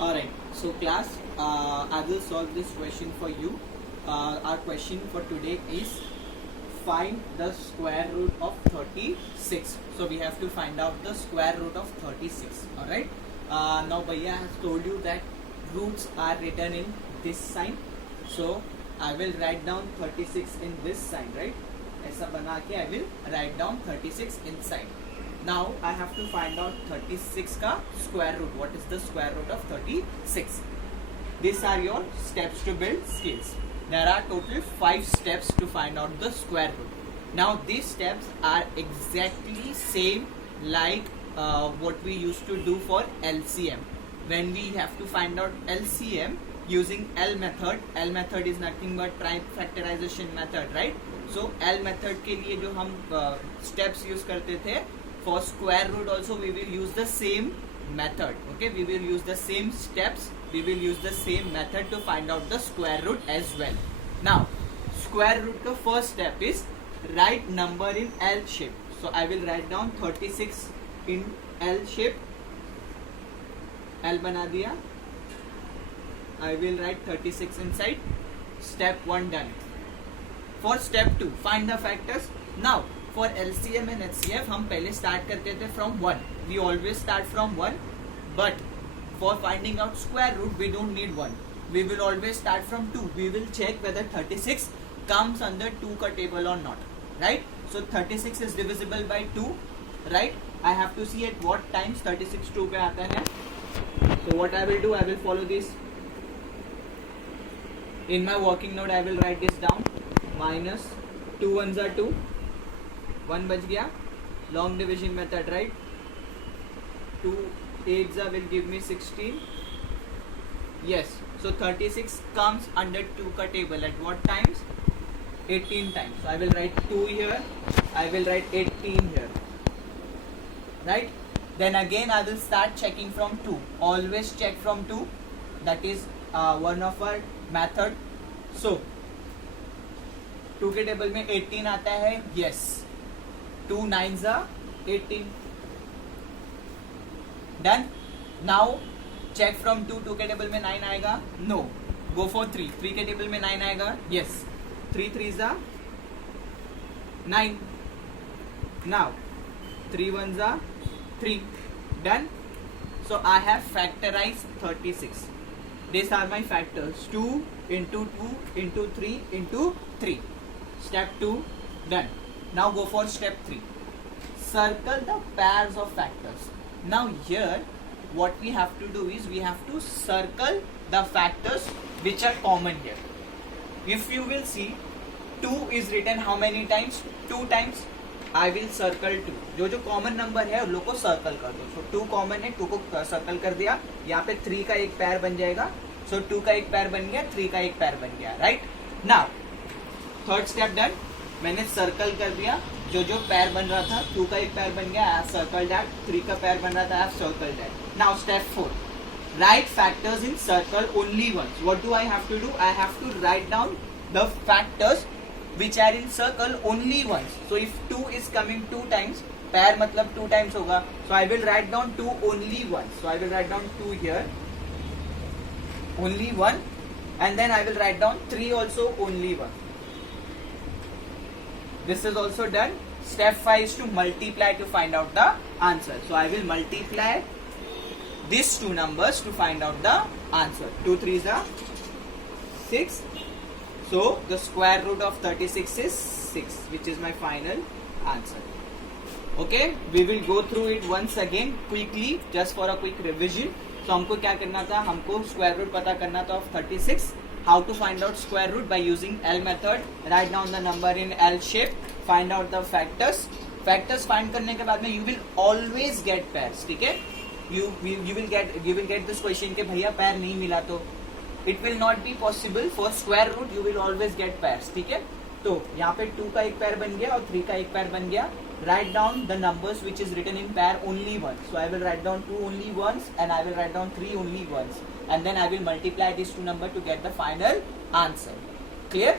Alright, so class, I will solve this question for you. Our question for today is find the square root of 36. So we have to find out the square root of 36. Alright, now Bhaiya has told you that roots are written in this sign. So I will write down 36 in this sign, right? ऐसा बना के I will write down 36 inside. Now I have to find out 36 का square root. What is the square root of 36? These are your steps to build skills. There are total 5 steps to find out the square root. Now these steps are exactly same like what we used to do for LCM. When we have to find out LCM using L method. L method is nothing but prime factorization method, right? So L method के लिए जो हम steps use करते थे, for square root also we will use the same method. Okay, we will use the same steps, we will use the same method to find out the square root as well. Now square root का first step is write number in L shape. So I will write down 36 in L shape. L बना दिया. I will write 36 inside. Step 1 done. For step 2 find the factors. Now for LCM and HCF हम पहले start करते थे from 1. We always start from 1. But for finding out square root we don't need 1. We will always start from 2. We will check whether 36 comes under 2 का table or not. Right? So 36 is divisible by 2. Right? I have to see at what times 36 2 पे आता है. So what I will do, I will follow this. In my working note I will write this down. Minus 2 ones are 2. 1 बच गया. Long division method, right? 2 8s will give me 16. Yes. So 36 comes under 2 का table at what times? 18 times. So I will write 2 here. I will write 18 here. Right? Then again I will start checking from 2. Always check from 2. That is one of our method. So 2 के table में 18 आता है. Yes. 2 9s are 18. Done. Now check from 2. 2 के table में 9 आएगा. No. Go for 3. 3 के table में 9 आएगा. Yes. 3 3s are 9. Now 3 1s are 3. Done. So I have factorized 36. These are my factors. 2 into 2 into 3 into 3. Step 2 done. Now go for step 3. Circle the pairs of factors. Now here what we have to do is we have to circle the factors which are common here. If you will see 2 is written how many times? 2 times. I will circle 2. जो जो common number है उन लोग को circle कर दो. So 2 common है, 2 को सर्कल कर दिया. यहाँ पे 3 का एक पैर बन जाएगा. So 2 का एक पैर बन गया, 3 का एक पैर बन गया. Right. Now third step done. मैंने सर्कल कर दिया. जो जो पैर बन रहा था 2 का एक पैर बन गया, आई हैव सर्कल दैट. 3 का पैर बन रहा था, I have circle that. Now step 4. Write factors in circle only once. What do I have to do? I have to write down the factors which are in circle only once. So if 2 is coming 2 times, pair मतलब 2 times होगा. So I will write down 2 only once. So I will write down 2 here, only 1, and then I will write down 3 also only 1. This is also done. Step 5 is to multiply to find out the answer. So I will multiply these two numbers to find out the answer. 2 3s are 6. So the square root of 36 is 6, which is my final answer. Okay, we will go through it once again quickly, just for a quick revision. So हमको क्या करना था? हमको square root पता करना था of 36. How to find out square root? By using L method. Write down the number in L shape. Find out the factors. Factors find करने के बाद में you will always get pairs. ठीक है? You will get this question के भैया पैर नहीं मिला तो it will not be possible. For square root you will always get pairs. ठीक है? तो यहाँ पे 2 का एक पैर बन गया और 3 का एक पैर बन गया. Write down the numbers which is written in pair only once. So I will write down 2 only once and I will write down 3 only once, and then I will multiply these two numbers to get the final answer. Clear?